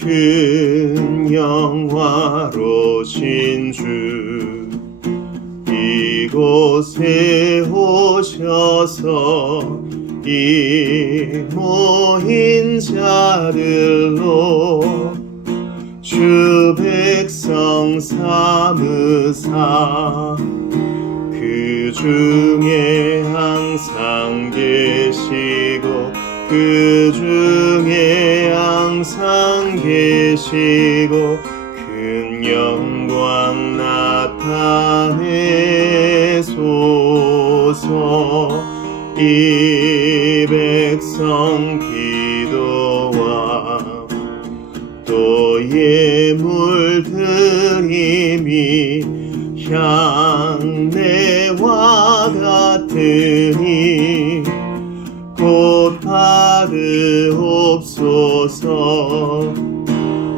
큰 영화로신 주 이곳에 오셔서 이 모인 자들로 주 백성 삼으사 그 중에 항상 계시고 그 중에 항상 계시고 큰 영광 나타내소서. 이 백성 기도와 또 예물 드림이 향내와 같으니 곧 받으옵소서.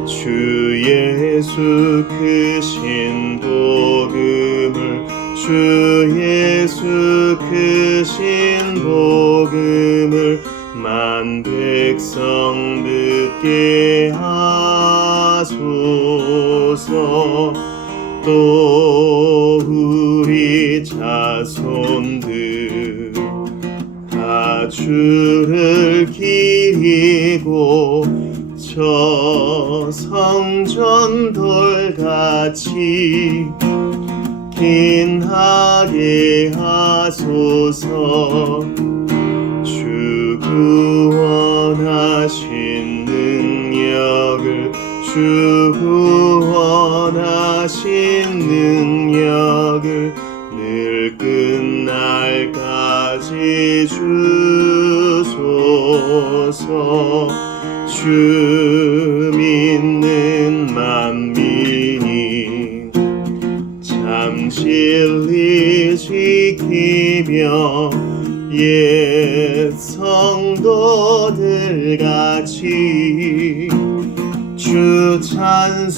주 예수 크신 복음을 주 예수 크신 복음을 만 백성 듣게 하소서. 또 우리 자손들 다 주를 기리고 저 성전 돌같이 긴하게 하소서. 주 구원하신 능력을 주 구원하신 능력을 늘 끝날까지 주소서. 주 믿는 만민이 참 진리 지키며 옛 성도들 같이 주 찬송하다가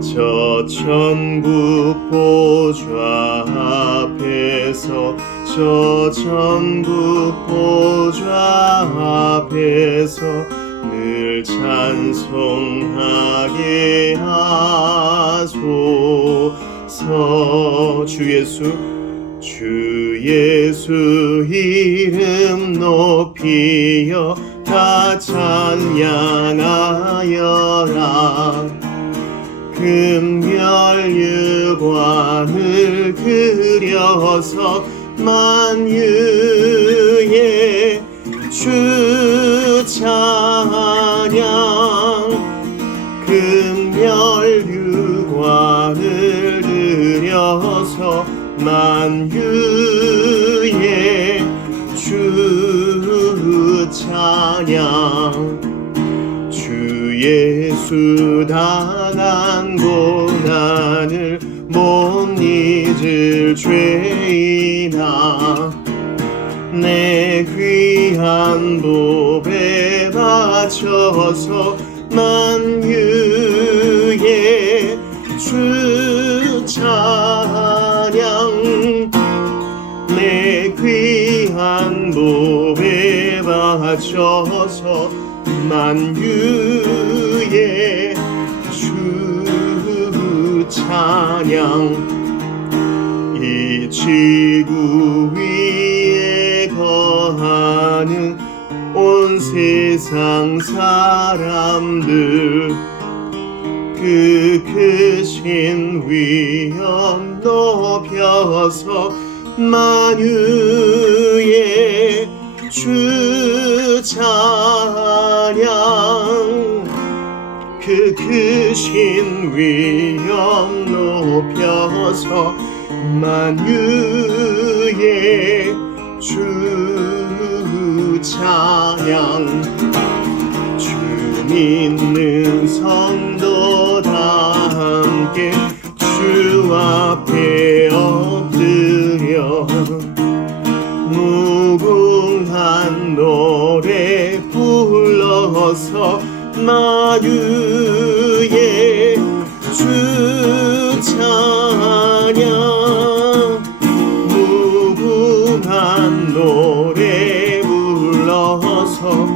저 천국 보좌 앞에서 저 천국 보좌 앞에서 늘 찬송하게 하소서. 주 예수 이름 높이여 다 찬양하여라. 금멸유관을 그려서 만유의 주 찬양. 금멸유관을 그려서 만유의 주 찬양. 주 예수 당한 고난을 못 잊을 죄이나 내 귀한 보배 바쳐서 만유의 주 찬양. 내 귀한 보배 바쳐서 만유의 주 찬양. 이 지구 위에 거하는 온 세상 사람들 그 크신 위엄 높여서 만유의 주 찬양. 그 크신 위엄 높여서 만유의 주 찬양. 주 믿는 성도 다 함께 주 앞에 엎드려 무궁한 노래 불러서 만유의 주 찬양. 무궁한 노래 불러서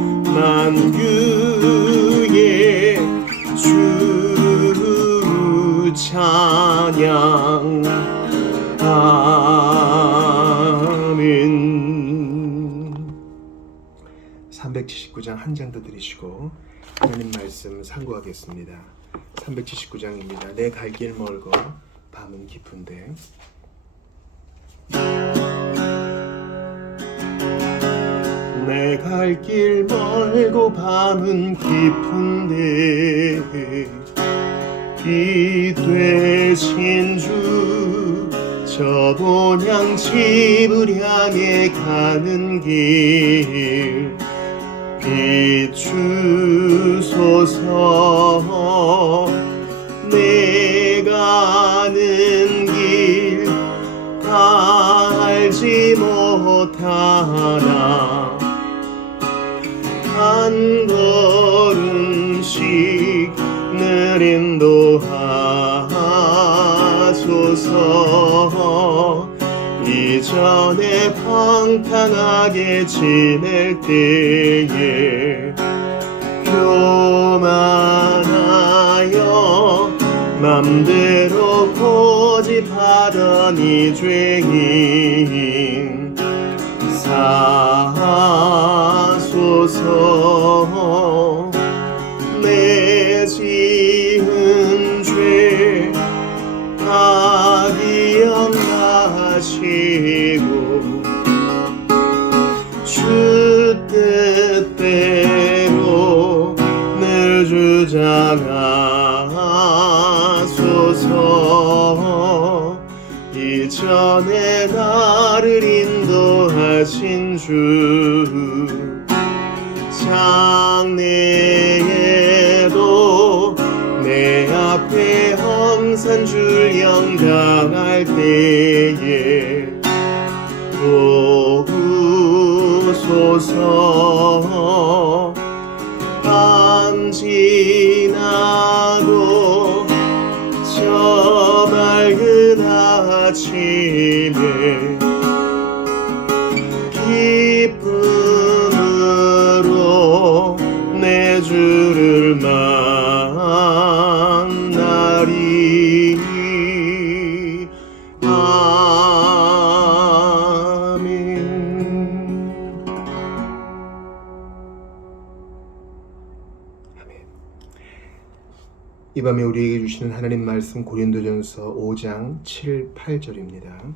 아멘. 379장 한 장 더 드리시고 하나님 말씀 상고하겠습니다. 379장입니다. 내 갈 길 멀고 밤은 깊은데. 내 갈 길 멀고 밤은 깊은데 빛 되신 주 저 본향 집을 향해 가는 길 비추소서. 내 가는 길 다 알지 못하나 한 걸음씩 늘 인도하소서. 이전에 방탕하게 지낼 때에 교만하여 맘대로 고집하던 이 죄인 사소서. 내 지은 죄 다 기억나시고 주 뜻대로 늘 주장하소서. 이전에 나를 인도하신 주 장래에도 내 앞에 험산 줄령 당할 때에 도우소서. 밤 지나고 저 맑은 아침에 기쁨으로 내 주를 만나리. 아멘. 이 밤에 우리에게 주시는 하나님 말씀 고린도전서 5장 7, 8절입니다.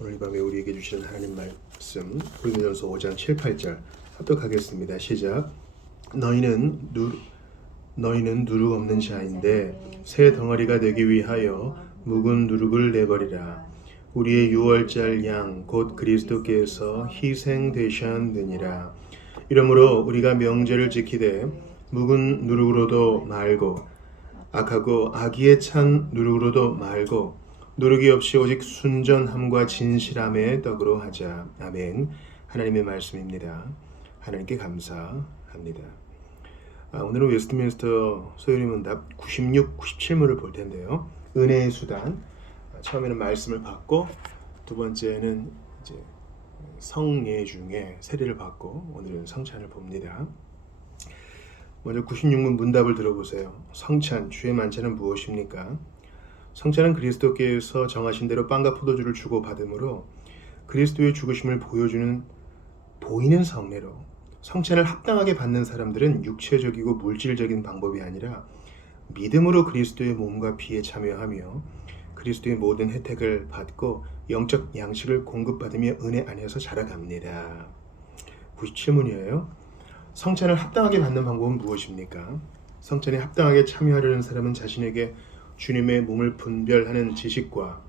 오늘 이 밤에 우리에게 주시는 하나님 말씀 고린도전서 5장 7, 8절 합독하겠습니다. 시작. 너희는 누룩 없는 자인데 새 덩어리가 되기 위하여 묵은 누룩을 내버리라. 우리의 유월절 양 곧 그리스도께서 희생되셨느니라. 이러므로 우리가 명제를 지키되 묵은 누룩으로도 말고 악하고 악의에 찬 누룩으로도 말고 누룩이 없이 오직 순전함과 진실함의 떡으로 하자. 아멘. 하나님의 말씀입니다. 하나님께 감사합니다. 오늘은 웨스트민스터 소요리문답 96, 97문을 볼 텐데요. 은혜의 수단. 처음에는 말씀을 받고 두 번째는 이제 성례 중에 세례를 받고 오늘은 성찬을 봅니다. 먼저 96문 문답을 들어보세요. 성찬, 주의 만찬은 무엇입니까? 성찬은 그리스도께서 정하신 대로 빵과 포도주를 주고 받음으로 그리스도의 죽으심을 보이는 성례로 성찬을 합당하게 받는 사람들은 육체적이고 물질적인 방법이 아니라 믿음으로 그리스도의 몸과 피에 참여하며 그리스도의 모든 혜택을 받고 영적 양식을 공급받으며 은혜 안에서 자라갑니다. 97문이에요. 성찬을 합당하게 받는 방법은 무엇입니까? 성찬에 합당하게 참여하려는 사람은 자신에게 주님의 몸을 분별하는 지식과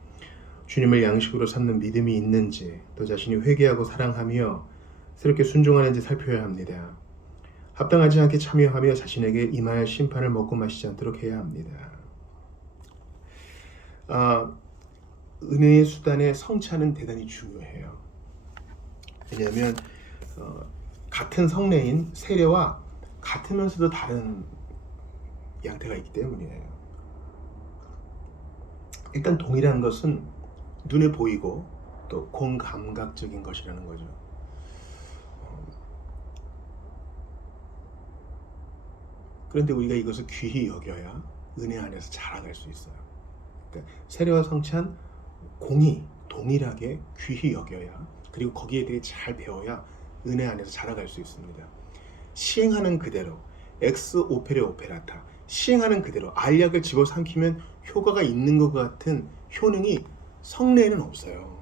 주님을 양식으로 삼는 믿음이 있는지, 또 자신이 회개하고 사랑하며 새롭게 순종하는지 살펴야 합니다. 합당하지 않게 참여하며 자신에게 임할 심판을 먹고 마시지 않도록 해야 합니다. 은혜의 수단의 성찬은 대단히 중요해요. 왜냐하면 같은 성례인 세례와 같으면서도 다른 양태가 있기 때문이에요. 일단 동이라는 것은 눈에 보이고 또 공감각적인 것이라는 거죠. 그런데 우리가 이것을 귀히 여겨야 은혜 안에서 자라갈 수 있어요. 그러니까 세례와 성찬 공히 동일하게 귀히 여겨야, 그리고 거기에 대해 잘 배워야 은혜 안에서 자라갈 수 있습니다. 시행하는 그대로, 엑스 오페레 오페라타, 시행하는 그대로 알약을 집어삼키면 효과가 있는 것 같은 효능이 성례에는 없어요.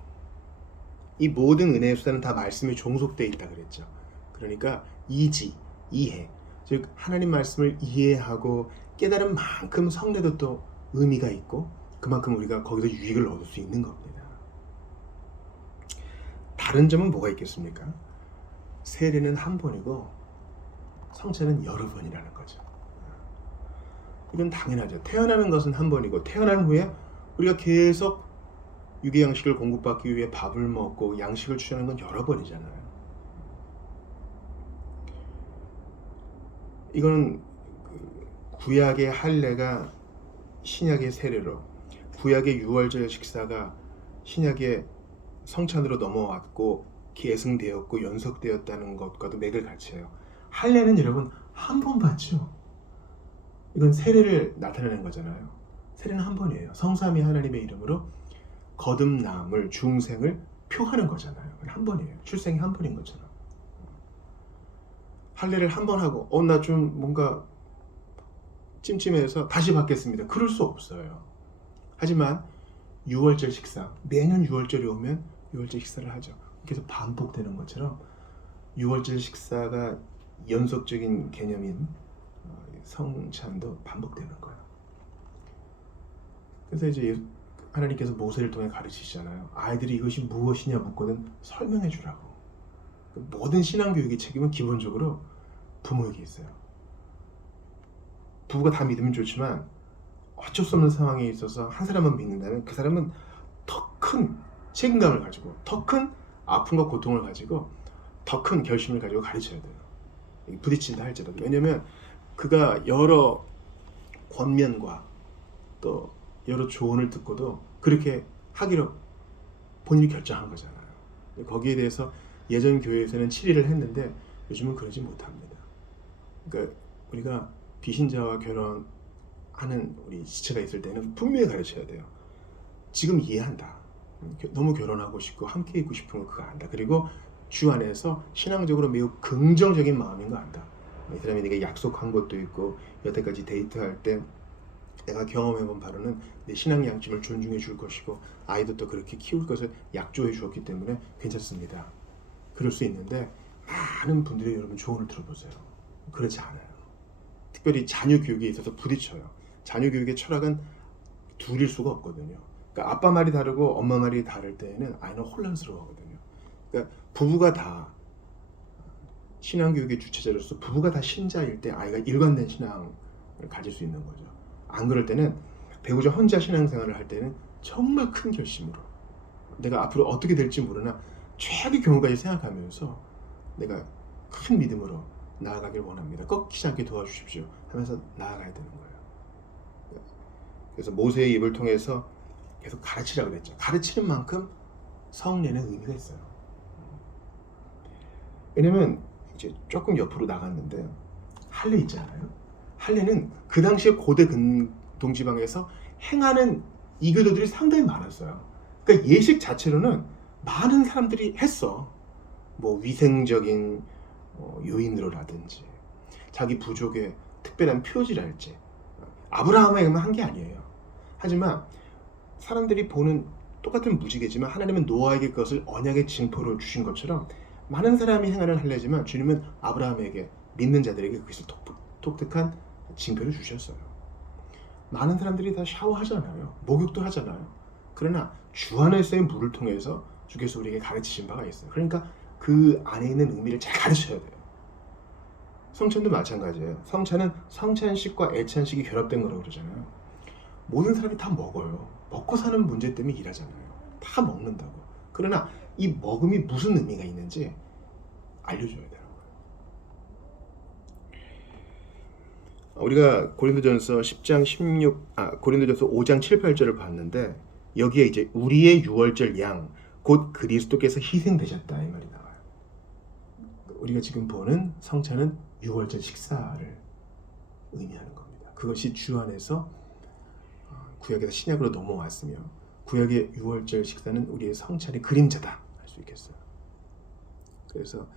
이 모든 은혜의 수단은 다 말씀에 종속되어 있다 그랬죠. 그러니까 이지, 이해, 즉 하나님 말씀을 이해하고 깨달은 만큼 성례도 또 의미가 있고 그만큼 우리가 거기서 유익을 얻을 수 있는 겁니다. 다른 점은 뭐가 있겠습니까? 세례는 한 번이고 성찬은 여러 번이라는 거죠. 이건 당연하죠. 태어나는 것은 한 번이고 태어난 후에 우리가 계속 유기 양식을 공급받기 위해 밥을 먹고 양식을 취하는 건 여러 번이잖아요. 이거는 구약의 할례가 신약의 세례로, 구약의 유월절 식사가 신약의 성찬으로 넘어왔고 계승되었고 연속되었다는 것과도 맥을 같이 해요. 할례는 여러분 한 번 받죠. 이건 세례를 나타내는 거잖아요. 세례는 한 번이에요. 성삼위 하나님의 이름으로 거듭남을, 중생을 표하는 거잖아요. 한 번이에요. 출생이 한 번인 것처럼. 할례를 한 번 하고 나 좀 뭔가 찜찜해서 다시 받겠습니다. 그럴 수 없어요. 하지만 유월절 식사, 매년 유월절이 오면 유월절 식사를 하죠. 계속 반복되는 것처럼 유월절 식사가 연속적인 개념인 성찬도 반복되는 거예요. 그래서 이제 하나님께서 모세를 통해 가르치시잖아요. 아이들이 이것이 무엇이냐 묻거든 설명해 주라고. 모든 신앙교육의 책임은 기본적으로 부모에게 있어요. 부부가 다 믿으면 좋지만 어쩔 수 없는 상황에 있어서 한 사람만 믿는다면 그 사람은 더 큰 책임감을 가지고, 더 큰 아픔과 고통을 가지고, 더 큰 결심을 가지고 가르쳐야 돼요. 부딪힌다 할지라도. 왜냐면 그가 여러 권면과 또 여러 조언을 듣고도 그렇게 하기로 본인이 결정한 거잖아요. 거기에 대해서 예전 교회에서는 7일을 했는데 요즘은 그러지 못합니다. 그러니까 우리가 비신자와 결혼하는 우리 지체가 있을 때는 분명히 가르쳐야 돼요. 지금 이해한다. 너무 결혼하고 싶고 함께 있고 싶은 거 그거 안다. 그리고 주 안에서 신앙적으로 매우 긍정적인 마음인 거 안다. 이 사람이 네가 약속한 것도 있고 여태까지 데이트할 때 내가 경험해본 바로는 내 신앙 양심을 존중해 줄 것이고 아이도 또 그렇게 키울 것을 약조해 주었기 때문에 괜찮습니다. 그럴 수 있는데 많은 분들이 여러분 조언을 들어보세요. 그렇지 않아요. 특별히 자녀 교육에 있어서 부딪혀요. 자녀 교육의 철학은 둘일 수가 없거든요. 그러니까 아빠 말이 다르고 엄마 말이 다를 때에는 아이는 혼란스러워하거든요. 그러니까 부부가 다 신앙교육의 주체자로서 부부가 다 신자일 때 아이가 일관된 신앙을 가질 수 있는 거죠. 안 그럴 때는 배우자 혼자 신앙생활을 할 때는 정말 큰 결심으로 내가 앞으로 어떻게 될지 모르나 최악의 경우까지 생각하면서 내가 큰 믿음으로 나아가길 원합니다. 꺾이지 않게 도와주십시오 하면서 나아가야 되는 거예요. 그래서 모세의 입을 통해서 계속 가르치라고 그랬죠. 가르치는 만큼 성례는 의미가 있어요. 왜냐면 이제 조금 옆으로 나갔는데 할례 있잖아요. 할례는 그 당시에 고대 동지방에서 행하는 이교도들이 상당히 많았어요. 그러니까 예식 자체로는 많은 사람들이 했어. 뭐 위생적인 요인으로라든지 자기 부족의 특별한 표지랄지 아브라함에게만 한 게 아니에요. 하지만 사람들이 보는 똑같은 무지개지만 하나님은 노아에게 그것을 언약의 징표로 주신 것처럼 많은 사람이 행하는 할례지만 주님은 아브라함에게 믿는 자들에게 그것을 독특한 징표를 주셨어요. 많은 사람들이 다 샤워하잖아요. 목욕도 하잖아요. 그러나 주 안에서의 물을 통해서 주께서 우리에게 가르치신 바가 있어요. 그러니까 그 안에 있는 의미를 잘 가르쳐야 돼요. 성찬도 마찬가지예요. 성찬은 성찬식과 애찬식이 결합된 거라고 그러잖아요. 모든 사람이 다 먹어요. 먹고 사는 문제 때문에 일하잖아요. 다 먹는다고. 그러나 이 먹음이 무슨 의미가 있는지 알려줘야 되는 우리가 고린도전서 10장 고린도전서 5장 7, 8절을 봤는데 여기에 이제 우리의 유월절 양 곧 그리스도께서 희생되셨다 이 말이 나와요. 우리가 지금 보는 성찬은 유월절 식사를 의미하는 겁니다. 그것이 주 안에서 구약에서 신약으로 넘어왔으며 구약의 유월절 식사는 우리의 성찬의 그림자다 할 수 있겠어요. 그래서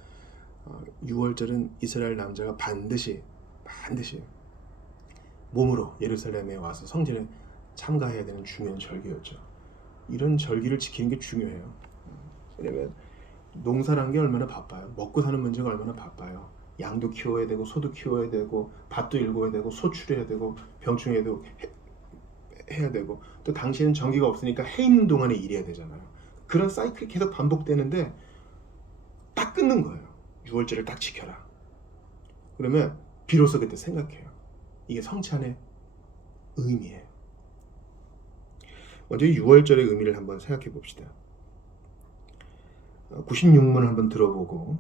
유월절은 이스라엘 남자가 반드시 몸으로 예루살렘에 와서 성전에 참가해야 되는 중요한 절기였죠. 이런 절기를 지키는 게 중요해요. 왜냐면 농사란 게 얼마나 바빠요. 먹고 사는 문제가 얼마나 바빠요. 양도 키워야 되고 소도 키워야 되고 밭도 일궈야 되고 소출해야 되고 병충해도 해야 되고 또 당시에는 전기가 없으니까 해 있는 동안에 일해야 되잖아요. 그런 사이클이 계속 반복되는데 딱 끊는 거예요. 유월절을 딱 지켜라. 그러면 비로소 그때 생각해요. 이게 성찬의 의미예요. 먼저 유월절의 의미를 한번 생각해 봅시다. 96문을 한번 들어보고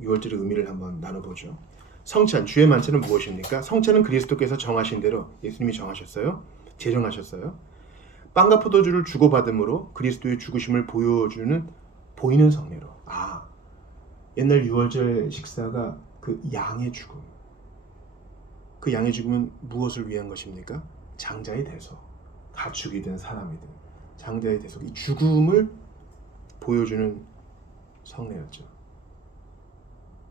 유월절의 의미를 한번 나눠보죠. 성찬, 주의 만찬은 무엇입니까? 성찬은 그리스도께서 정하신 대로 예수님이 정하셨어요. 제정하셨어요. 빵과 포도주를 주고받음으로 그리스도의 죽으심을 보이는 성례로. 옛날 유월절 식사가 그 양의 죽음. 그 양의 죽음은 무엇을 위한 것입니까? 장자의 대속. 가축이든 사람이든 장자의 대속, 이 죽음을 보여주는 성례였죠.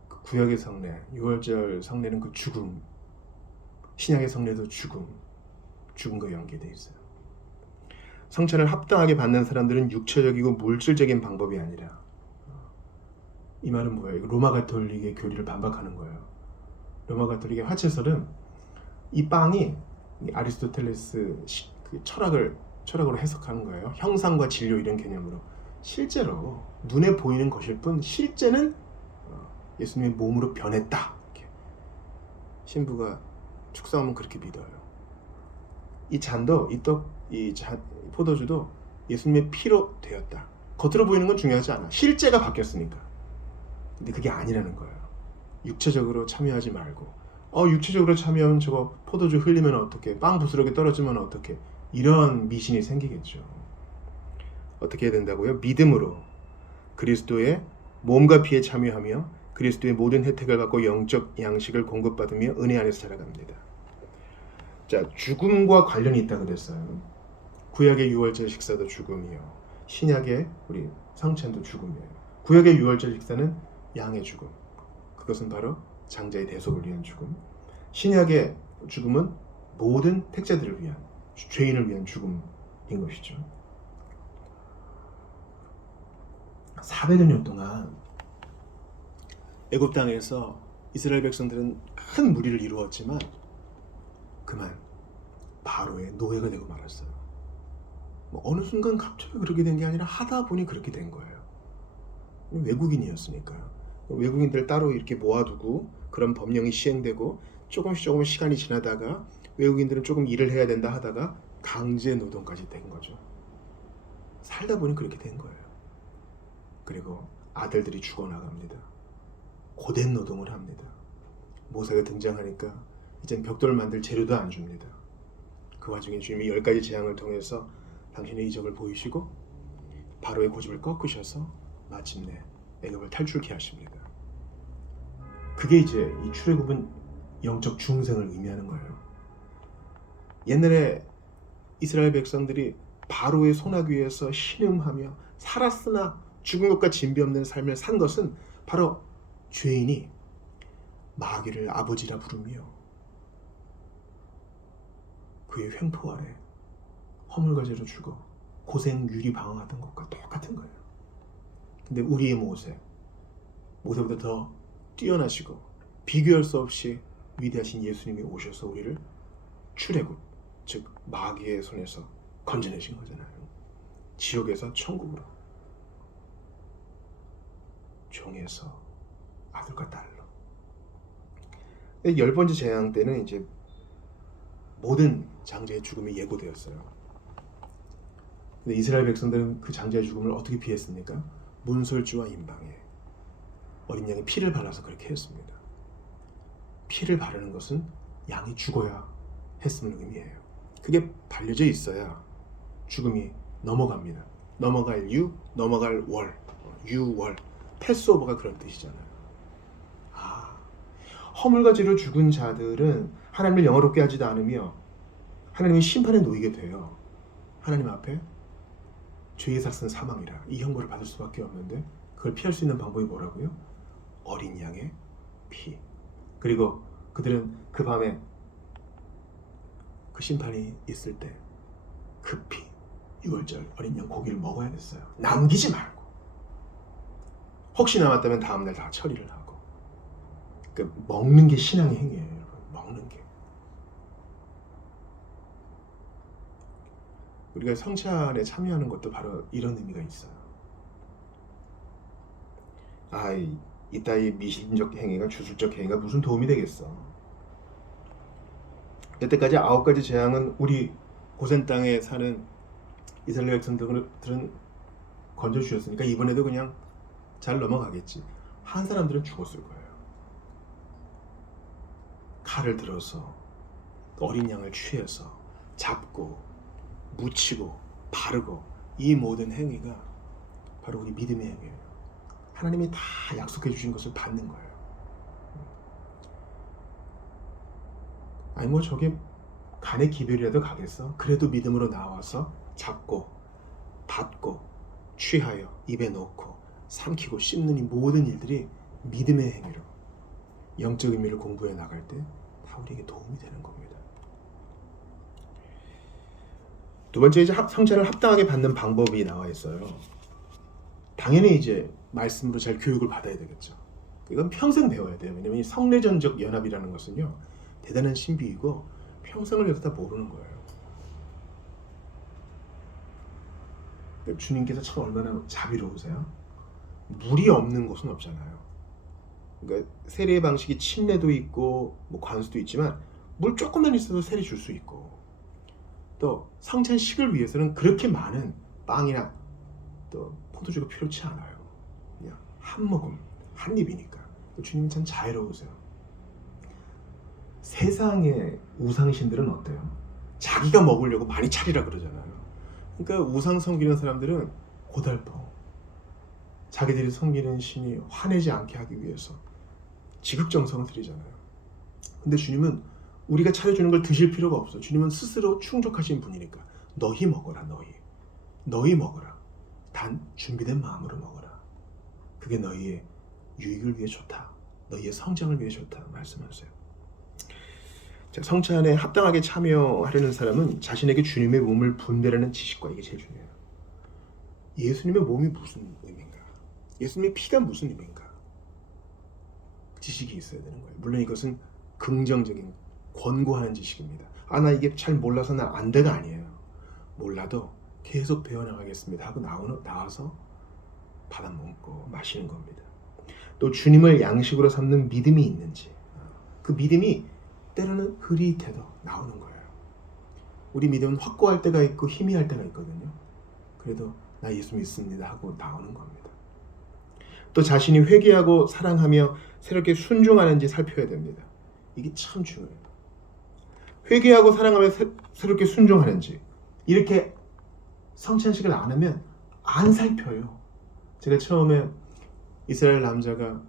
그 구약의 성례, 유월절 성례는 그 죽음, 신약의 성례도 죽음과 연계되어 있어요. 성찬을 합당하게 받는 사람들은 육체적이고 물질적인 방법이 아니라, 이 말은 뭐예요? 로마 가톨릭의 교리를 반박하는 거예요. 로마 가톨릭의 화채설은 이 빵이 아리스토텔레스 그 철학으로 해석하는 거예요. 형상과 진료 이런 개념으로. 실제로 눈에 보이는 것일 뿐 실제는 예수님의 몸으로 변했다. 이렇게. 신부가 축사하면 그렇게 믿어요. 이 잔도, 이 포도주도 예수님의 피로 되었다. 겉으로 보이는 건 중요하지 않아. 실제가 바뀌었으니까. 근데 그게 아니라는 거예요. 육체적으로 참여하지 말고, 육체적으로 참여하면 저거 포도주 흘리면 어떡해, 빵 부스러기 떨어지면 어떡해, 이런 미신이 생기겠죠. 어떻게 해야 된다고요? 믿음으로 그리스도의 몸과 피에 참여하며 그리스도의 모든 혜택을 받고 영적 양식을 공급받으며 은혜 안에서 자라갑니다. 자, 죽음과 관련이 있다 그랬어요. 구약의 유월절 식사도 죽음이요, 신약의 우리 성찬도 죽음이에요. 구약의 유월절 식사는 양의 죽음, 그것은 바로 장자의 대속을 위한 죽음. 신약의 죽음은 모든 택자들을 위한, 죄인을 위한 죽음인 것이죠. 400여 년 동안 애굽 땅에서 이스라엘 백성들은 큰 무리를 이루었지만 그만 바로의 노예가 되고 말았어요. 어느 순간 갑자기 그렇게 된 게 아니라 하다 보니 그렇게 된 거예요. 외국인이었으니까. 외국인들 따로 이렇게 모아두고 그런 법령이 시행되고 조금씩 시간이 지나다가 외국인들은 조금 일을 해야 된다 하다가 강제 노동까지 된 거죠. 살다 보니 그렇게 된 거예요. 그리고 아들들이 죽어나갑니다. 고된 노동을 합니다. 모세가 등장하니까 이젠 벽돌 만들 재료도 안 줍니다. 그 와중에 주님이 10가지 재앙을 통해서 당신의 이적을 보이시고 바로의 고집을 꺾으셔서 마침내 애굽을 탈출케 하십니다. 그게 이제 이 출애굽은 영적 중생을 의미하는 거예요. 옛날에 이스라엘 백성들이 바로의 소나귀에서 신음하며 살았으나 죽은 것과 진비 없는 삶을 산 것은 바로 죄인이 마귀를 아버지라 부르며 그의 횡포 아래 허물과제로 죽어 고생 유리방황하던 것과 똑같은 거예요. 근데 우리의 모세보다 더 뛰어나시고 비교할 수 없이 위대하신 예수님이 오셔서 우리를 출애굽, 즉 마귀의 손에서 건져내신 거잖아요. 지옥에서 천국으로, 종에서 아들과 딸로. 10번째 재앙 때는 이제 모든 장자의 죽음이 예고되었어요. 근데 이스라엘 백성들은 그 장자의 죽음을 어떻게 피했습니까? 문설주와 임방에 어린 양의 피를 발라서 그렇게 했습니다. 피를 바르는 것은 양이 죽어야 했음을 의미해요. 그게 발려져 있어야 죽음이 넘어갑니다. 넘어갈 유, 넘어갈 월, 유월, 패스오버가 그런 뜻이잖아요. 허물과 죄로 죽은 자들은 하나님을 영화롭게 하지도 않으며 하나님의 심판에 놓이게 돼요. 하나님 앞에 죄의 삭은 사망이라 이 형벌을 받을 수밖에 없는데 그걸 피할 수 있는 방법이 뭐라고요? 어린 양의 피. 그리고 그들은 그 밤에 그 심판이 있을 때 급히 유월절 어린 양 고기를 먹어야 됐어요. 남기지 말고. 혹시 남았다면 다음날 다 처리를 하고. 그러니까 먹는 게 신앙의 행위예요, 여러분. 먹는 게. 우리가 성찬에 참여하는 것도 바로 이런 의미가 있어요. 이따위 미신적 행위가 주술적 행위가 무슨 도움이 되겠어. 여태까지 9가지 재앙은 우리 고센 땅에 사는 이스라엘 백성들은 건져주셨으니까 이번에도 그냥 잘 넘어가겠지. 한 사람들은 죽었을 거예요. 칼을 들어서 어린 양을 취해서 잡고 묻히고 바르고 이 모든 행위가 바로 우리 믿음의 행위예요. 하나님이 다 약속해 주신 것을 받는 거예요. 저게 간의 기별이라도 가겠어? 그래도 믿음으로 나와서 잡고 받고 취하여 입에 넣고 삼키고 씹는 이 모든 일들이 믿음의 행위로 영적 의미를 공부해 나갈 때 다 우리에게 도움이 되는 겁니다. 두 번째, 이제 성찬을 합당하게 받는 방법이 나와 있어요. 당연히 이제 말씀으로 잘 교육을 받아야 되겠죠. 이건 평생 배워야 돼요. 왜냐면 이 성례전적 연합이라는 것은요, 대단한 신비이고 평생을 여기다 모르는 거예요. 주님께서 참 얼마나 자비로우세요. 물이 없는 곳은 없잖아요. 그러니까 세례 방식이 침례도 있고 뭐 관수도 있지만 물 조금만 있어도 세례 줄 수 있고, 또 성찬식을 위해서는 그렇게 많은 빵이나 또 포도주가 필요치 않아요. 그냥 한 모금, 한 입이니까. 주님은 참 자애로우세요. 세상의 우상신들은 어때요? 자기가 먹으려고 많이 차리라 그러잖아요. 그러니까 우상 섬기는 사람들은 고달퍼. 자기들이 섬기는 신이 화내지 않게 하기 위해서 지극정성을 들이잖아요. 근데 주님은 우리가 차려주는 걸 드실 필요가 없어. 주님은 스스로 충족하신 분이니까 너희 먹어라. 너희 먹어라. 단 준비된 마음으로 먹어라. 그게 너희의 유익을 위해 좋다. 너희의 성장을 위해 좋다 말씀하세요. 자, 성찬에 합당하게 참여하려는 사람은 자신에게 주님의 몸을 분별하는 지식과, 이게 제일 중요해요. 예수님의 몸이 무슨 의미인가? 예수님의 피가 무슨 의미인가? 지식이 있어야 되는 거예요. 물론 이것은 긍정적인 권고하는 지식입니다. 나 이게 잘 몰라서 나 안 돼가 아니에요. 몰라도 계속 배워나가겠습니다 하고 나와서 받아 먹고 마시는 겁니다. 또 주님을 양식으로 삼는 믿음이 있는지, 그 믿음이 때로는 흐릿해도 나오는 거예요. 우리 믿음은 확고할 때가 있고 희미할 때가 있거든요. 그래도 나 예수 믿습니다 하고 나오는 겁니다. 또 자신이 회개하고 사랑하며 새롭게 순종하는지 살펴야 됩니다. 이게 참 중요해요. 회개하고 사랑하며 새롭게 순종하는지, 이렇게 성찬식을 안 하면 안 살펴요. 제가 처음에 이스라엘 남자가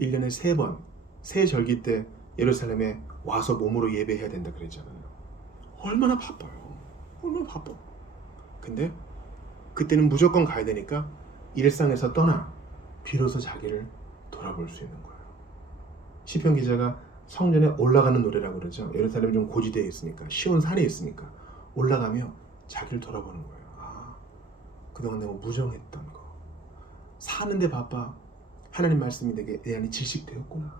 1년에 3번 새 절기 때 예루살렘에 와서 몸으로 예배해야 된다 그랬잖아요. 얼마나 바빠요. 얼마나 바빠. 근데 그때는 무조건 가야 되니까 일상에서 떠나 비로소 자기를 돌아볼 수 있는 거예요. 시편 기자가 성전에 올라가는 노래라고 그러죠. 예루살렘이 좀 고지대에 있으니까, 시온 산에 있으니까 올라가며 자기를 돌아보는 거예요. 그동안 내가 무정했던 거, 사는데 바빠 하나님 말씀이 내 안에 질식되었구나,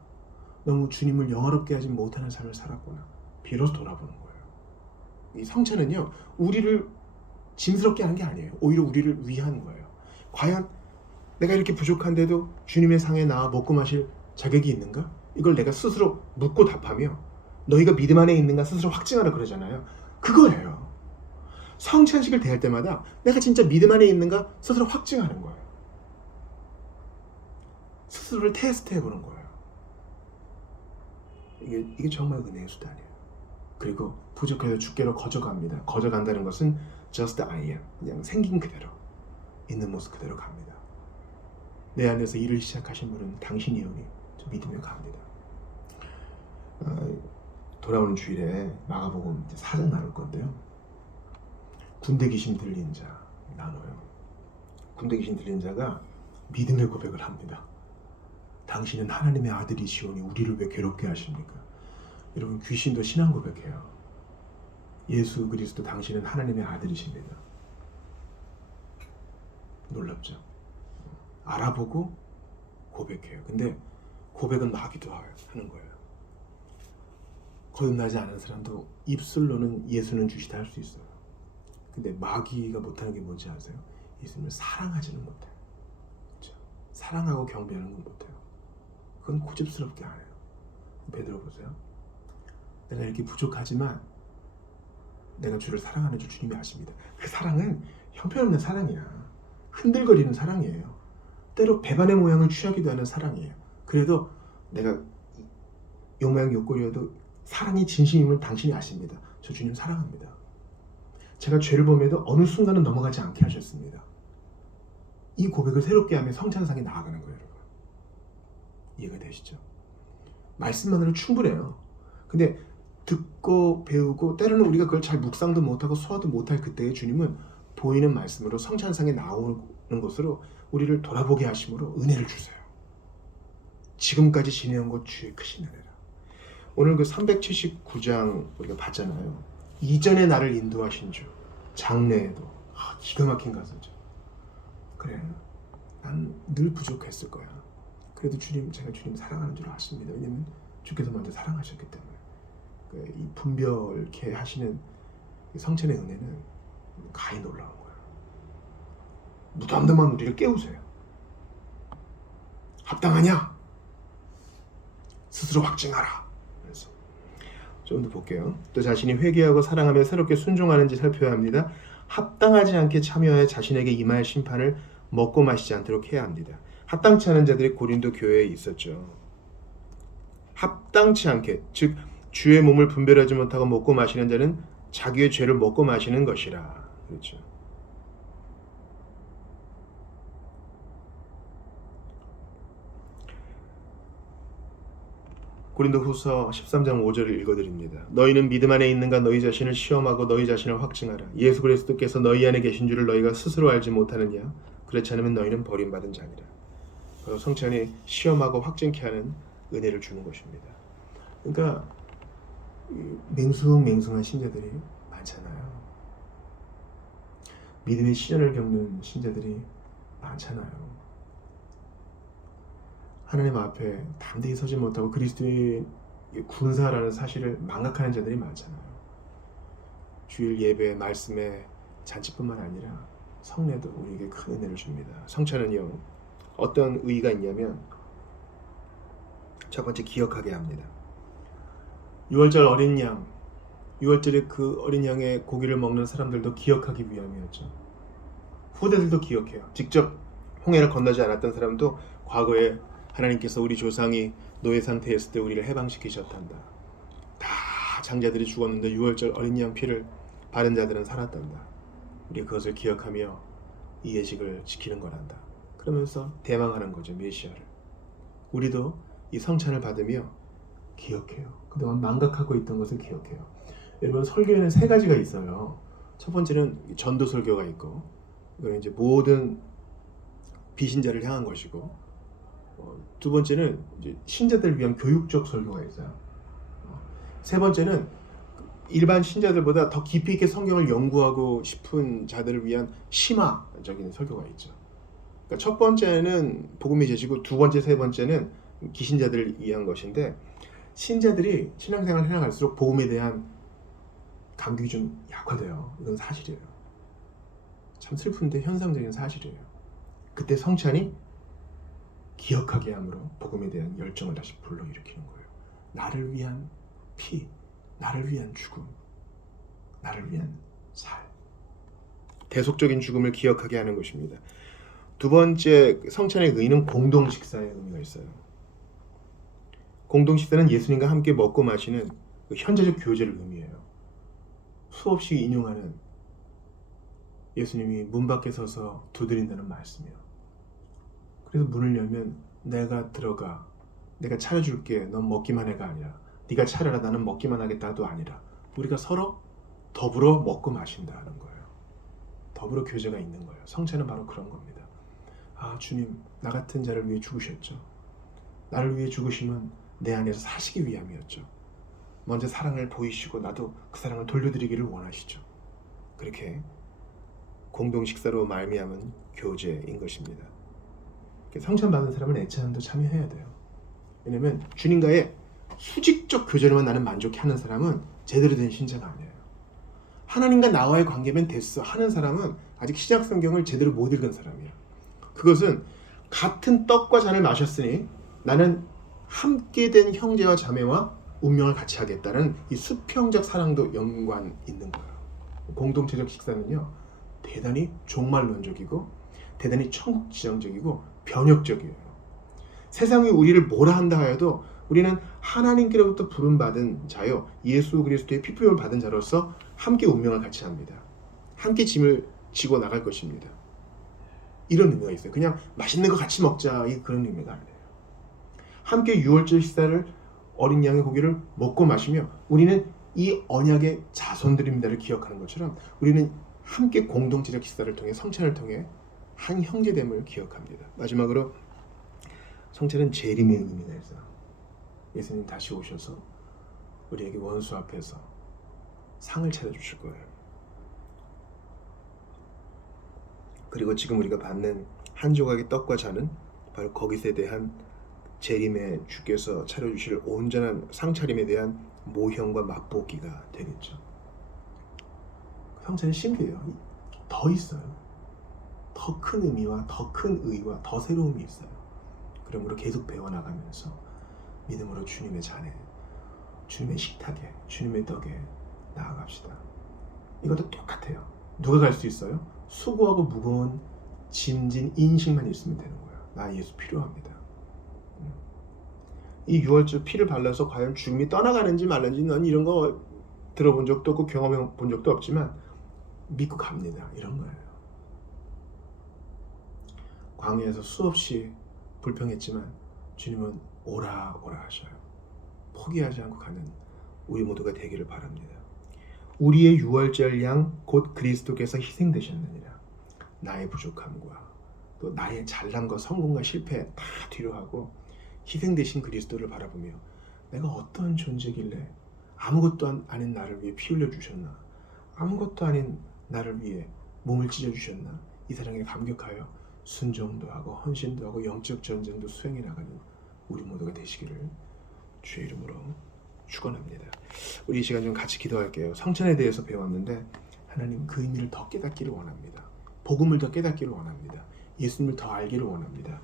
너무 주님을 영화롭게 하지 못하는 삶을 살았구나, 비로소 돌아보는 거예요. 이 성찬은요, 우리를 짐스럽게 하는 게 아니에요. 오히려 우리를 위한 거예요. 과연 내가 이렇게 부족한데도 주님의 상에 나와 먹고 마실 자격이 있는가? 이걸 내가 스스로 묻고 답하며, 너희가 믿음 안에 있는가 스스로 확증하라 그러잖아요. 그거예요. 성찬식을 대할 때마다 내가 진짜 믿음 안에 있는가 스스로 확증하는 거예요. 스스로를 테스트해 보는 거예요. 이게 정말 은혜의 수단이에요. 그리고 부족해서 주께로 거저갑니다. 거저간다는 것은 just I am, 그냥 생긴 그대로, 있는 모습 그대로 갑니다. 내 안에서 일을 시작하신 분은 당신이 오니 저 믿으며 갑니다. 돌아오는 주일에 마가복음 4장 나눌 건데요. 군대 귀신 들린 자 나눠요. 군대 귀신 들린 자가 믿음의 고백을 합니다. 당신은 하나님의 아들이시오니 우리를 왜 괴롭게 하십니까? 여러분, 귀신도 신앙 고백해요. 예수 그리스도 당신은 하나님의 아들이십니다. 놀랍죠? 알아보고 고백해요. 근데 고백은 마귀도 하는 거예요. 거듭나지 않은 사람도 입술로는 예수는 주시다 할 수 있어요. 근데 마귀가 못하는 게 뭔지 아세요? 예수님을 사랑하지는 못해요. 그렇죠? 사랑하고 경배하는 건 못해요. 그건 고집스럽게 안 해요. 베드로 보세요. 내가 이렇게 부족하지만 내가 주를 사랑하는 줄 주님이 아십니다. 그 사랑은 형편없는 사랑이야. 흔들거리는 사랑이에요. 때로 배반의 모양을 취하기도 하는 사랑이에요. 그래도 내가 욕모양 욕거리여도 사랑이 진심임을 당신이 아십니다. 저 주님 사랑합니다. 제가 죄를 범해도 어느 순간은 넘어가지 않게 하셨습니다. 이 고백을 새롭게 하며 성찬상에 나아가는 거예요. 여러분. 이해가 되시죠? 말씀만으로 충분해요. 근데 듣고 배우고 때로는 우리가 그걸 잘 묵상도 못하고 소화도 못할 그때의 주님은 보이는 말씀으로 성찬상에 나오는 것으로 우리를 돌아보게 하심으로 은혜를 주세요. 지금까지 지내온 것 주의 크신 은혜라. 오늘 그 379장 우리가 봤잖아요. 이전에 나를 인도하신 주, 장래에도. 기가 막힌 가사죠. 그래, 난 늘 부족했을 거야. 그래도 제가 주님 사랑하는 줄 아십니다. 왜냐면 주께서 먼저 사랑하셨기 때문에. 이 분별케 하시는 성찬의 은혜는 가히 놀라운 거예요. 무덤덤한 우리를 깨우세요. 합당하냐? 스스로 확증하라. 그래서 좀 더 볼게요. 또 자신이 회개하고 사랑하며 새롭게 순종하는지 살펴야 합니다. 합당하지 않게 참여하여 자신에게 임할 심판을 먹고 마시지 않도록 해야 합니다. 합당치 않은 자들이 고린도 교회에 있었죠. 합당치 않게, 즉 주의 몸을 분별하지 못하고 먹고 마시는 자는 자기의 죄를 먹고 마시는 것이라. 그렇죠. 고린도후서 13장 5절을 읽어드립니다. 너희는 믿음 안에 있는가 너희 자신을 시험하고 너희 자신을 확증하라. 예수 그리스도께서 너희 안에 계신 줄을 너희가 스스로 알지 못하느냐? 그렇지 않으면 너희는 버림받은 자니라. 성찬이 시험하고 확증케 하는 은혜를 주는 것입니다. 그러니까 맹숭맹숭한 신자들이 많잖아요. 믿음의 시련을 겪는 신자들이 많잖아요. 하나님 앞에 담대히 서지 못하고 그리스도의 군사라는 사실을 망각하는 자들이 많잖아요. 주일 예배, 말씀의 잔치뿐만 아니라 성례도 우리에게 큰 은혜를 줍니다. 성찬은요, 어떤 의의가 있냐면 첫 번째 기억하게 합니다. 6월절 어린 양, 6월절에 그 어린 양의 고기를 먹는 사람들도 기억하기 위함이었죠. 후대들도 기억해요. 직접 홍해를 건너지 않았던 사람도 과거에 하나님께서 우리 조상이 노예 상태였을 때 우리를 해방시키셨단다. 다 장자들이 죽었는데 6월절 어린 양 피를 바른 자들은 살았단다. 우리 그것을 기억하며 이 예식을 지키는 거란다. 그러면서 대망하는 거죠, 메시아를. 우리도 이 성찬을 받으며 기억해요. 그동안 망각하고 있던 것을 기억해요. 여러분, 설교에는 세 가지가 있어요. 첫 번째는 전도 설교가 있고, 이건 이제 모든 비신자를 향한 것이고, 두 번째는 이제 신자들을 위한 교육적 설교가 있어요. 세 번째는 일반 신자들보다 더 깊이 있게 성경을 연구하고 싶은 자들을 위한 심화적인 설교가 있죠. 그러니까 첫 번째는 복음의 제시고 두 번째, 세 번째는 기신자들을 위한 것인데, 신자들이 신앙생활을 해나갈수록 복음에 대한 감격이 좀 약화돼요. 이건 사실이에요. 참 슬픈데 현상적인 사실이에요. 그때 성찬이 기억하게 함으로 복음에 대한 열정을 다시 불러일으키는 거예요. 나를 위한 피, 나를 위한 죽음, 나를 위한 살. 대속적인 죽음을 기억하게 하는 것입니다. 두 번째 성찬의 의의는 공동 식사의 의미가 있어요. 공동식사는 예수님과 함께 먹고 마시는 그 현재적 교제를 의미해요. 수없이 인용하는 예수님이 문 밖에 서서 두드린다는 말씀이에요. 그래서 문을 열면 내가 들어가 내가 차려줄게 넌 먹기만 해가 아니라 네가 차려라 나는 먹기만 하겠다도 아니라 우리가 서로 더불어 먹고 마신다는 거예요. 더불어 교제가 있는 거예요. 성체는 바로 그런 겁니다. 아, 주님 나 같은 자를 위해 죽으셨죠. 나를 위해 죽으심은 내 안에서 사시기 위함이었죠. 먼저 사랑을 보이시고 나도 그 사랑을 돌려드리기를 원하시죠. 그렇게 공동식사로 말미암은 교제인 것입니다. 성찬 받은 사람은 애찬도 참여해야 돼요. 왜냐면 주님과의 수직적 교제로만 나는 만족해하는 사람은 제대로 된 신자가 아니에요. 하나님과 나와의 관계면 됐어 하는 사람은 아직 신약 성경을 제대로 못 읽은 사람이에요. 그것은 같은 떡과 잔을 마셨으니 나는 함께 된 형제와 자매와 운명을 같이 하겠다는 이 수평적 사랑도 연관 있는 거예요. 공동체적 식사는요 대단히 종말론적이고 대단히 천국지향적이고 변혁적이에요. 세상이 우리를 뭐라 한다 하여도 우리는 하나님께로부터 부름받은 자요 예수 그리스도의 피부임을 받은 자로서 함께 운명을 같이 합니다. 함께 짐을 지고 나갈 것입니다. 이런 의미가 있어요. 그냥 맛있는 거 같이 먹자 그런 의미가 아니에요. 함께 유월절 식사를 어린 양의 고기를 먹고 마시며 우리는 이 언약의 자손들입니다를 기억하는 것처럼 우리는 함께 공동체적 식사를 통해 성찬을 통해 한 형제됨을 기억합니다. 마지막으로 성찬은 재림의 의미가 있어요. 예수님 다시 오셔서 우리에게 원수 앞에서 상을 차려주실 거예요. 그리고 지금 우리가 받는 한 조각의 떡과 잔은 바로 거기에 대한 재림의 주께서 차려주실 온전한 상차림에 대한 모형과 맛보기가 되겠죠. 성찬은 신비해요. 더 있어요. 더 큰 의미와 더 큰 의와 더 새로움이 있어요. 그러므로 계속 배워나가면서 믿음으로 주님의 잔에 주님의 식탁에 주님의 떡에 나아갑시다. 이것도 똑같아요. 누가 갈 수 있어요? 수고하고 무거운 짐진 인식만 있으면 되는 거예요. 나 예수 필요합니다. 이 유월절 피를 발라서 과연 죽음이 떠나가는지 말는지 난 이런 거 들어본 적도 없고 경험해 본 적도 없지만 믿고 갑니다. 이런 거예요. 광야에서 수없이 불평했지만 주님은 오라 오라 하셔요. 포기하지 않고 가는 우리 모두가 되기를 바랍니다. 우리의 유월절 양 곧 그리스도께서 희생되셨느니라. 나의 부족함과 또 나의 잘난과 성공과 실패 다 뒤로 하고 희생되신 그리스도를 바라보며 내가 어떤 존재길래 아무것도 아닌 나를 위해 피 흘려 주셨나, 아무것도 아닌 나를 위해 몸을 찢어 주셨나, 이 사랑에 감격하여 순종도 하고 헌신도 하고 영적 전쟁도 수행해 나가는 우리 모두가 되시기를 주의 이름으로 축원합니다. 우리 이 시간 좀 같이 기도할게요. 성찬에 대해서 배웠는데 하나님 그 의미를 더 깨닫기를 원합니다. 복음을 더 깨닫기를 원합니다. 예수님을 더 알기를 원합니다.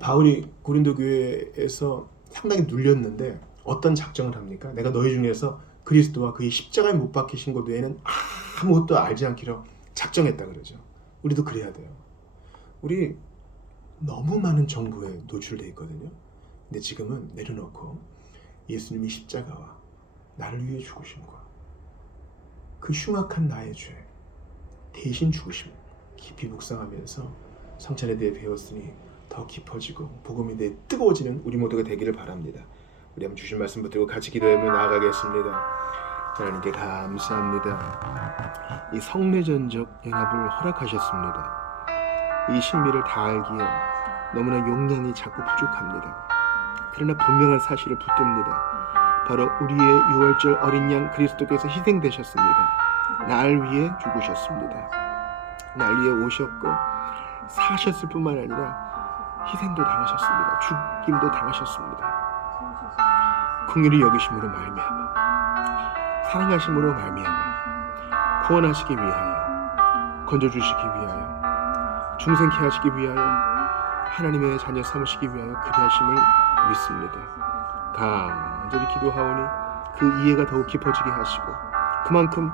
바울이 고린도 교회에서 상당히 눌렸는데 어떤 작정을 합니까? 내가 너희 중에서 그리스도와 그의 십자가에 못 박히신 것 외에는 아무것도 알지 않기로 작정했다 그러죠. 우리도 그래야 돼요. 우리 너무 많은 정보에 노출되어 있거든요. 근데 지금은 내려놓고 예수님이 십자가와 나를 위해 죽으심과 그 흉악한 나의 죄 대신 죽으심 깊이 묵상하면서 성찬에 대해 배웠으니 더 깊어지고 복음에 대해 뜨거워지는 우리 모두가 되기를 바랍니다. 우리 한번 주신 말씀 붙들고 같이 기도하며 나아가겠습니다. 하나님께 감사합니다. 이 성례전적 연합을 허락하셨습니다. 이 신비를 다 알기에 너무나 용량이 자꾸 부족합니다. 그러나 분명한 사실을 붙듭니다. 바로 우리의 유월절 어린 양 그리스도께서 희생되셨습니다. 날 위해 죽으셨습니다. 날 위해 오셨고 사셨을 뿐만 아니라 희생도 당하셨습니다. 죽임도 당하셨습니다. 긍휼히 여기심으로 말미암아 사랑하심으로 말미암아 구원하시기 위하여 건져주시기 위하여 중생케 하시기 위하여 하나님의 자녀 삼으시기 위하여 그리하심을 믿습니다. 간절히 기도하오니 그 이해가 더욱 깊어지게 하시고 그만큼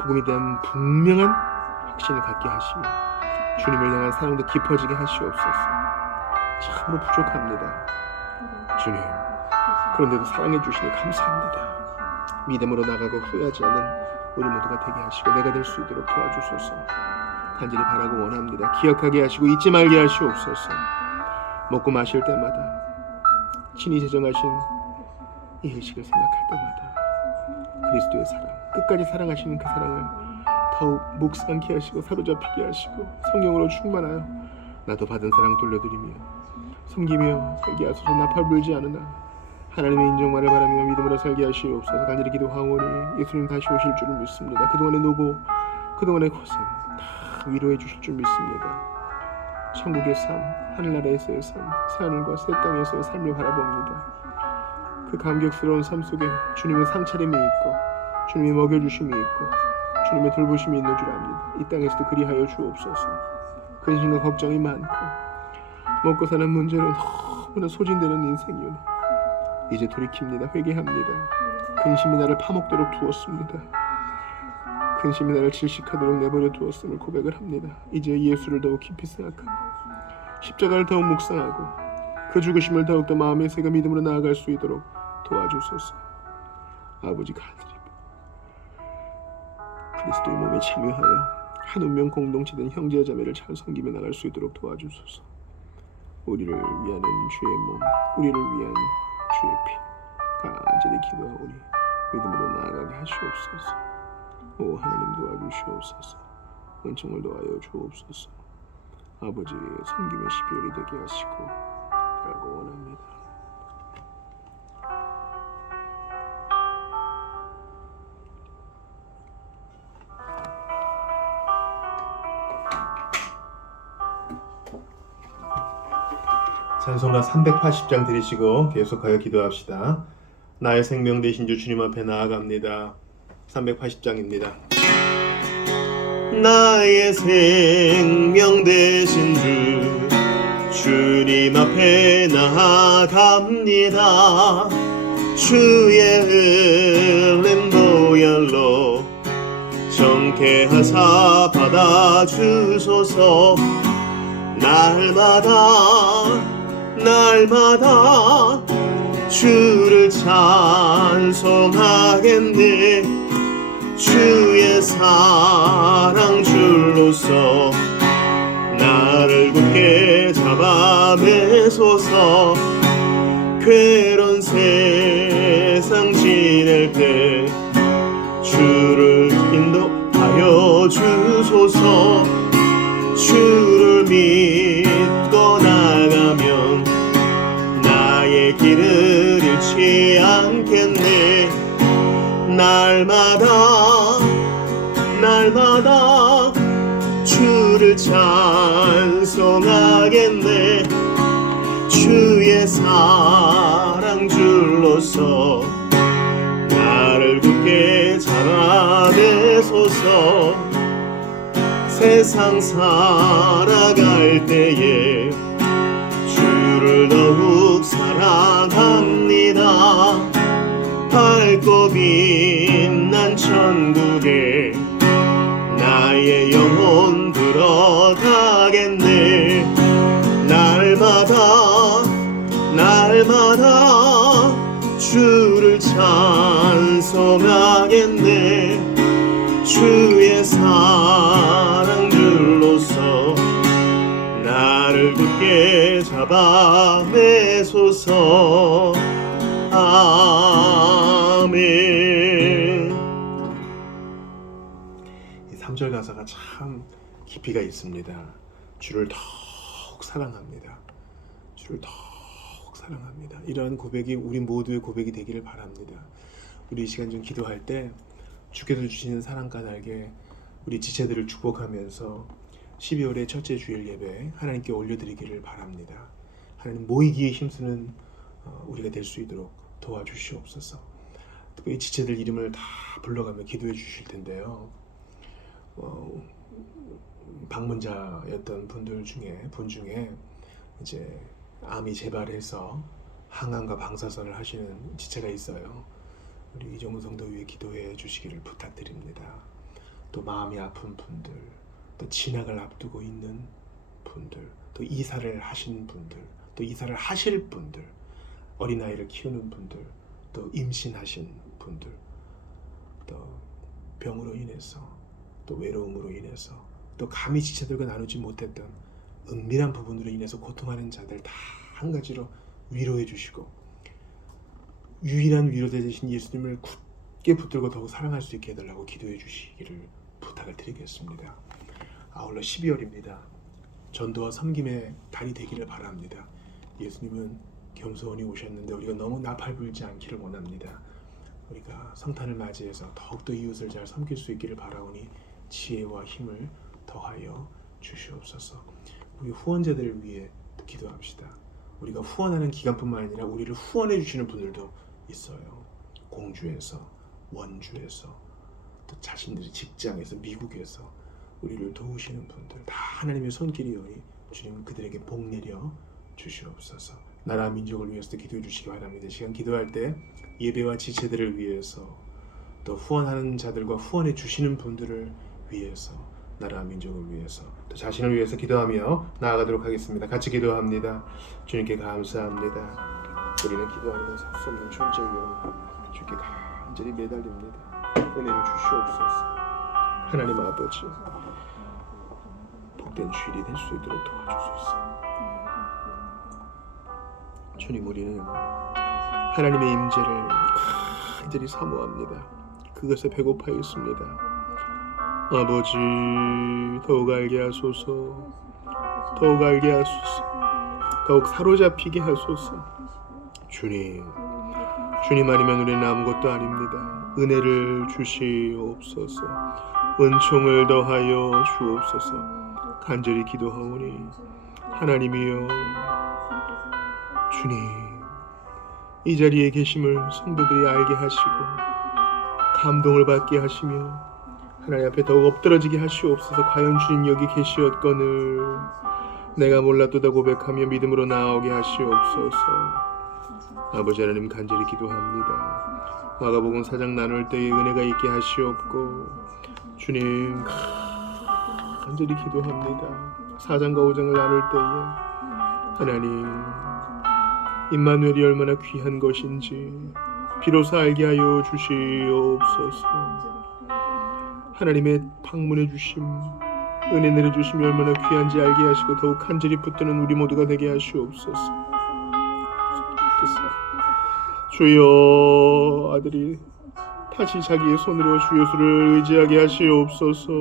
복음에 대한 분명한 확신을 갖게 하시며 주님을 향한 사랑도 깊어지게 하시옵소서. 참으로 부족합니다. 주님 그런데도 사랑해 주시니 감사합니다. 믿음으로 나가고 후회하지 않는 우리 모두가 되게 하시고 내가 될 수 있도록 도와주소서. 간절히 바라고 원합니다. 기억하게 하시고 잊지 말게 하시옵소서. 먹고 마실 때마다 친히 제정하신 이 의식을 생각할 때마다 그리스도의 사랑, 끝까지 사랑하시는 그 사랑을 더욱 묵상케 하시고 사로잡히게 하시고 성령으로 충만하여 나도 받은 사랑 돌려드리며 섬기며 살게 하소서. 나팔 불지 않으나 하나님의 인정만을 바라며 믿음으로 살게 하시옵소서. 간절히 기도하오니 예수님 다시 오실 줄을 믿습니다. 그동안의 노고, 그동안의 고생 다 위로해 주실 줄 믿습니다. 천국의 삶, 하늘나라에서의 삶, 새하늘과 새 땅에서의 삶을 바라봅니다. 그 감격스러운 삶 속에 주님의 상차림이 있고 주님의 먹여주심이 있고 주님의 돌보심이 있는 줄 압니다. 이 땅에서도 그리하여 주옵소서. 근심과 걱정이 많고 먹고 사는 문제로 너무나 소진되는 인생이오니 이제 돌이킵니다. 회개합니다. 근심이 나를 파먹도록 두었습니다. 근심이 나를 질식하도록 내버려 두었음을 고백을 합니다. 이제 예수를 더욱 깊이 생각하고 십자가를 더욱 묵상하고 그 죽으심을 더욱더 마음에 새겨 믿음으로 나아갈 수 있도록 도와주소서. 아버지 간절히 그리스도의 몸에 참여하여 한 운명 공동체된 형제와 자매를 잘 섬기며 나갈 수 있도록 도와주소서. 우리를 위하는 주의 몸, 우리를 위한 주의 피 간절히 기도하오니 믿음으로 나아가게 하시옵소서. 오 하나님 도와주시옵소서. 은총을 더하여 주옵소서. 아버지의 섬김의 12월이 되게 하시고 라고 원합니다. 찬송가 380장 드리시고 계속하여 기도합시다. 나의 생명 되신 주 주님 앞에 나아갑니다. 380장입니다. 나의 생명 되신 주 주님 앞에 나아갑니다. 주의 흘린 보혈로 정케하사 받아주소서. 날마다 주를 찬송하겠네. 주의 사랑 줄로서 나를 굳게 잡아내소서. 괴로운 세상 지낼 때 주를 인도하여 주소서. 주를 믿고 나가면 나의 길을 잃지 않겠네. 날마다 주를 찬송하겠네. 주의 사랑 줄로서 나를 굳게 잡아내소서. 세상 살아갈 때에 주를 더욱 사랑합니다. 밝고 빛난 천국에 나의 영혼 들어가겠네. 날마다 주를 찬송하겠네. 주의 사랑 줄로서 나를 굳게 잡아내소서. 아멘. 이 3절 가사가 참 깊이가 있습니다. 주를 더욱 사랑합니다. 주를 더욱 사랑합니다. 이러한 고백이 우리 모두의 고백이 되기를 바랍니다. 우리 이 시간 좀 기도할 때 주께서 주시는 사랑 까닭에 우리 지체들을 축복하면서 12월의 첫째 주일 예배 하나님께 올려드리기를 바랍니다. 하나님 모이기에 힘쓰는 우리가 될 수 있도록 도와주시옵소서. 특별히 지체들 이름을 다 불러가며 기도해 주실 텐데요. 방문자였던 분 중에 이제 암이 재발해서 항암과 방사선을 하시는 지체가 있어요. 우리 이정우 성도 위해 기도해 주시기를 부탁드립니다. 또 마음이 아픈 분들, 또 진학을 앞두고 있는 분들, 또 이사를 하신 분들, 또 이사를 하실 분들, 어린아이를 키우는 분들, 또 임신하신 분들, 또 병으로 인해서, 또 외로움으로 인해서, 또 감히 지체들과 나누지 못했던 은밀한 부분으로 인해서 고통하는 자들 다 한 가지로 위로해 주시고 유일한 위로자 되신 예수님을 굳게 붙들고 더욱 사랑할 수 있게 해달라고 기도해 주시기를 부탁을 드리겠습니다. 아울러 12월입니다. 전도와 섬김의 달이 되기를 바랍니다. 예수님은 겸손히 오셨는데 우리가 너무 나팔불지 않기를 원합니다. 우리가 성탄을 맞이해서 더욱더 이웃을 잘 섬길 수 있기를 바라오니 지혜와 힘을 더하여 주시옵소서. 우리 후원자들을 위해 기도합시다. 우리가 후원하는 기간뿐만 아니라 우리를 후원해 주시는 분들도 있어요. 공주에서, 원주에서, 또 자신들의 직장에서, 미국에서 우리를 도우시는 분들 다 하나님의 손길이오니 주님 그들에게 복 내려 주시옵소서. 나라 민족을 위해서도 기도해 주시기 바랍니다. 시간 기도할 때 예배와 지체들을 위해서, 또 후원하는 자들과 후원해 주시는 분들을 위해서, 나라 민족을 위해서, 또 자신을 위해서 기도하며 나아가도록 하겠습니다. 같이 기도합니다. 주님께 감사합니다. 우리는 기도하는 살 수 없는 존재요. 주께 간절히 매달립니다. 은혜를 주시옵소서. 하나님 아버지, 복된 주일이 될 수 있도록 도와주소서. 주님, 우리는 하나님의 임재를 간절히 사모합니다. 그것에 배고파 있습니다. 아버지, 더욱 알게 하소서. 더욱 알게 하소서. 더욱 사로잡히게 하소서. 주님 아니면 우리는 아무것도 아닙니다. 은혜를 주시옵소서. 은총을 더하여 주옵소서. 간절히 기도하오니 하나님이여, 주님, 이 자리에 계심을 성도들이 알게 하시고 감동을 받게 하시며 하나님 앞에 더욱 엎드러지게 하시옵소서. 과연 주님 여기 계시었거늘 내가 몰랐도다 고백하며 믿음으로 나아오게 하시옵소서. 아버지 하나님, 간절히 기도합니다. 마가복음 4장 나눌 때에 은혜가 있게 하시옵고, 주님 간절히 기도합니다. 4장과 5장을 나눌 때에 하나님, 임마누엘이 얼마나 귀한 것인지 비로소 알게 하여 주시옵소서. 하나님의 방문해 주심, 은혜 내려주심이 얼마나 귀한지 알게 하시고 더욱 간절히 붙드는 우리 모두가 되게 하시옵소서. 주여, 아들이 다시 자기의 손으로 주 예수를 의지하게 하시옵소서.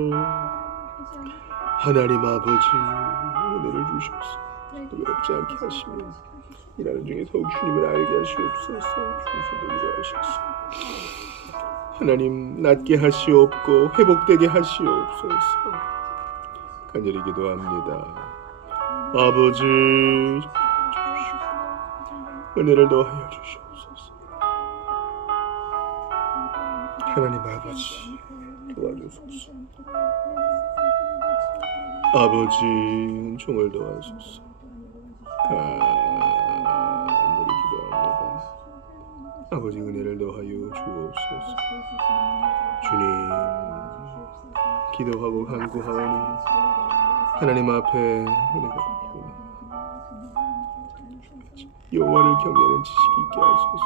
하나님 아버지, 은혜를 주셔서 또 외롭지 않게 하시며 일하는 중에 더욱 주님을 알게 하시옵소서. 주님도 위로하셔서 하나님 낫게 하시옵고 회복되게 하시옵소서. 간절히 기도합니다. 아버지, 은혜를 더하여 주시옵소서. 하나님 아버지, 도와주소서. 아버지, 은총을 더하소서. 간절히 기도합니다. 아버지, 은혜를 더하여 주옵소서. 주님, 기도하고 간구하오니 하나님 앞에 은혜가 베푸니 여호와를 경외하는 지식이 있게 하소서.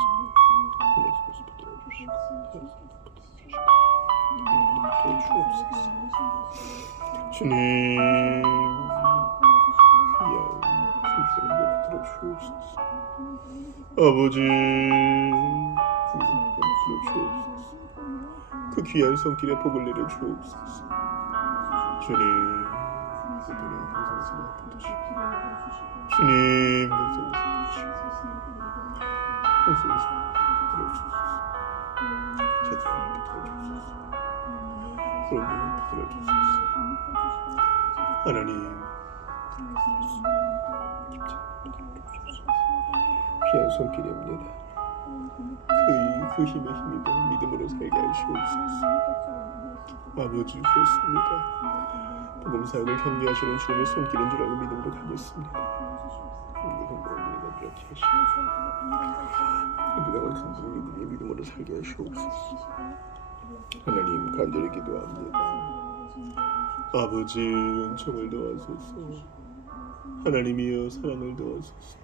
하나님께서 붙들어주시고 주옵소서. 주님, 귀한 손길을 붙들어 주옵소서. 아버지, 붙들어 주옵소서. 그 귀한 손길에 복을 내려 주옵소서. 주님, 그들의 항상 맡겨주시고 주님, 항상 붙들어주소서. 제대로 붙들어주소서. 그런 걸 붙들어주소서. 하나님, 귀한 손길입니다. 그 힘의 힘입어 믿음으로 살게 하시옵소서. 아버지, 그렇습니다. 복음 사역을 격려하시는 주님의 손길인 줄 알고 믿음으로 가겠습니다. 이렇게 하시옵소서. 우리가 큰 믿음으로 살게 하시옵소서. 하나님, 간절히 기도합니다. 아버지, 은총을 더하소서. 하나님이여, 사랑을 더하소서.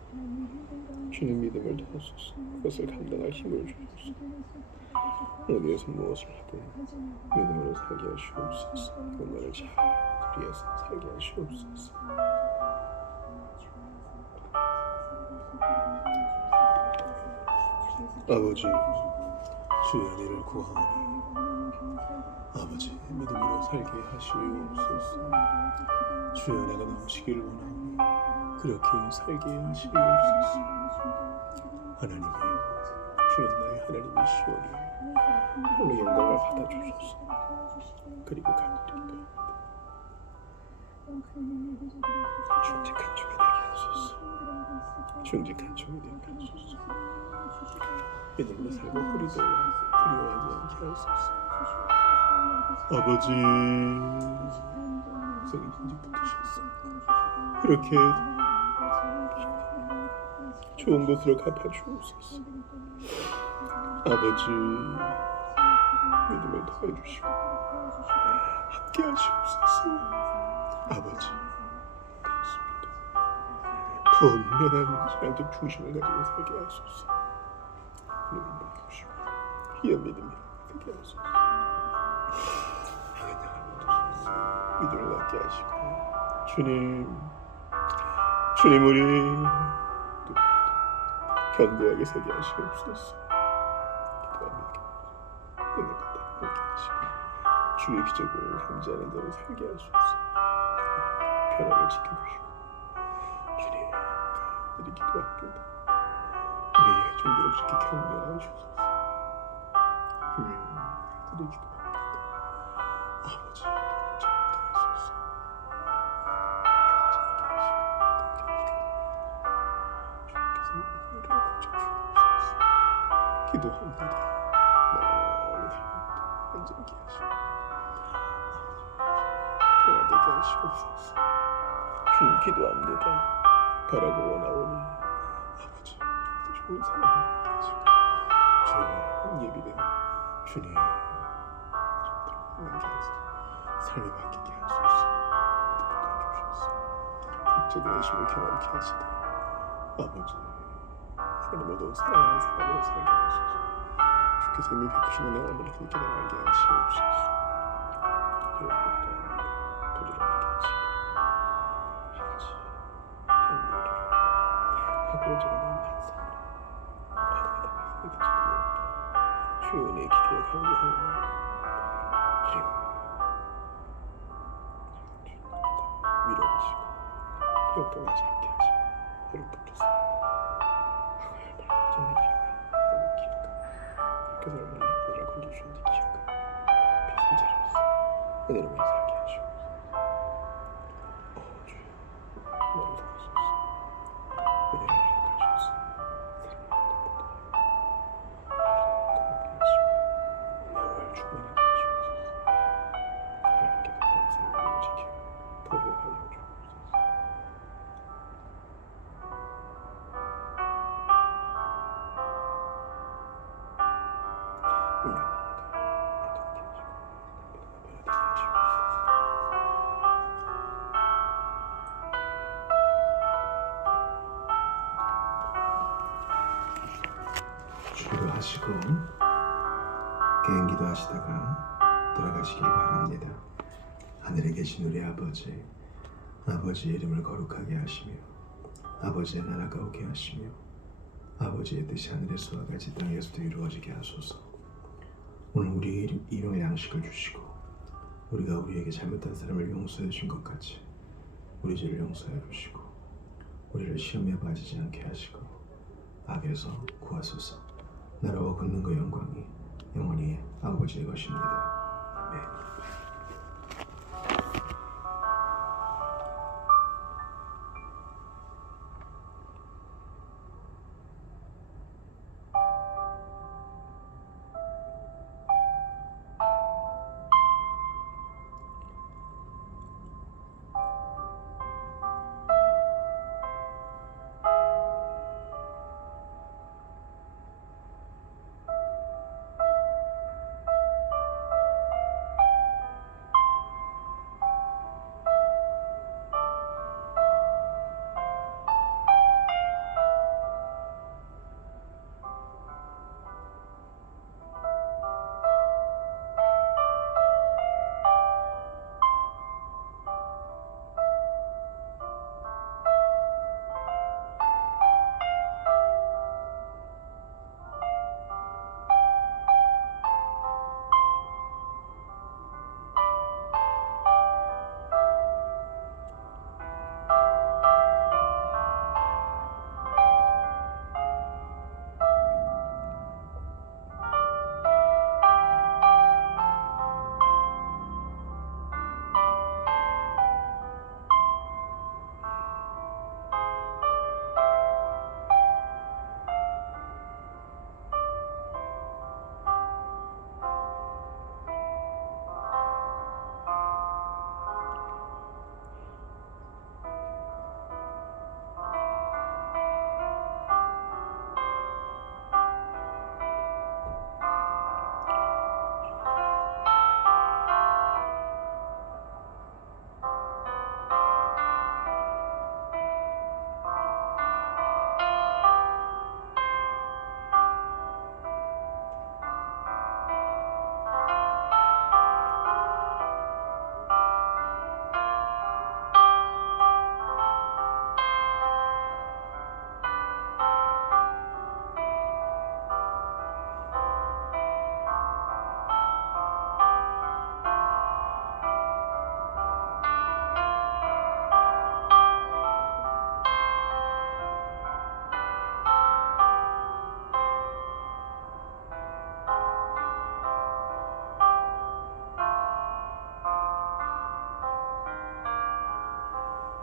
주님 믿음을 도우소서. 그것을 감당할 힘을 주소서. 어디에서 무엇을 하든 믿음으로 살게 하시옵소서. 오늘을 잘 그리해서 살게 하시옵소서. 아버지, 주의 은혜를 구하오니 아버지 믿음으로 살게 하시옵소서. 주의 은혜가 넘치기를 원하오니 그렇게 살게 하시옵소서. 하나님이여, 주는 나의 하나님이시오니 홀로 영광을 받아주소서. 그리고 간절히도 충직한 종이 되게 하소서. 충직한 종이 되게 하소서. 믿음으로 살고 우리도 두려워하지 않게 하소서. 아버지, 성인 인지 붙으셨어. 그렇게 좋은 곳으로 갚아주옵소서. 아버지, 믿음을 더해주시고 함께 하시옵소서. 아버지, 그렇습니다. 분명한 신앙적 중심을 가지고 살게 하소서. 눈을 보시고 희연 믿음이 되게 하소서. 행한 양을 얻으소서. 믿음을 갖게 하시고 주님 우리 견고하게 서게 하시옵소서. 기도합니다. 오늘 갖다 함께 하시고 주의 기적을 감지하는 대로 살게 하소서. 편안을 지켜주시고 주님 가들이 기도합니다. 우리의 종들을 그렇게 격려하셔서 가들이 기도합니다. 아버지 참다하소서. 우리를 고쳐주옵소서. 기도합니다. 멀리 달려도 안전케 하시고 편안하게 하시옵소서. 주님 기도합니다. 바라고 원하오니 아버지 좋은 사람을 갖게 하시고 좋은 예비된 주님 만나게 하소서. 삶에 맡기게 하소서. 복적인 의심을 경험케 하시되 아버지 하나님을 더욱 사랑하는 사람으로 살게 하소서. 주께서 이미 베푸시는 영원을 함께 나가게 하시옵소서. 여러분도 부지런하게 하시고 아버지 하나님을 각오제가 너무 많사오니 바다가 다 말씀이 되지도 주의 은혜의 기대에 강구하오니 위로하시고 역동하지 않게 하시고 어렵듯이 정말 기회가 너무 길까 그 사람을 나를 건져주는지 기회가 배신자로서 은혜로 만 살게 하시옵소서. 주여 너를 도우소서. 은혜를 허락하셔서 사랑하는 분들 영을 충만하게 하시옵소서. 하나님께서 항상 우리를 지키고 보호하여 주옵소서. 기도하시고 개인기도 하시다가 돌아가시길 바랍니다. 하늘에 계신 우리 아버지, 아버지의 이름을 거룩하게 하시며 아버지의 나라가 오게 하시며 아버지의 뜻이 하늘에서와 같이 땅에서도 이루어지게 하소서. 오늘 우리 일용할 양식을 주시고 우리가 우리에게 잘못한 사람을 용서해 준 것 같이 우리 죄를 용서해 주시고 우리를 시험에 빠지지 않게 하시고 악에서 구하소서. 나라와 권능과 영광이 영원히 아버지의 것입니다.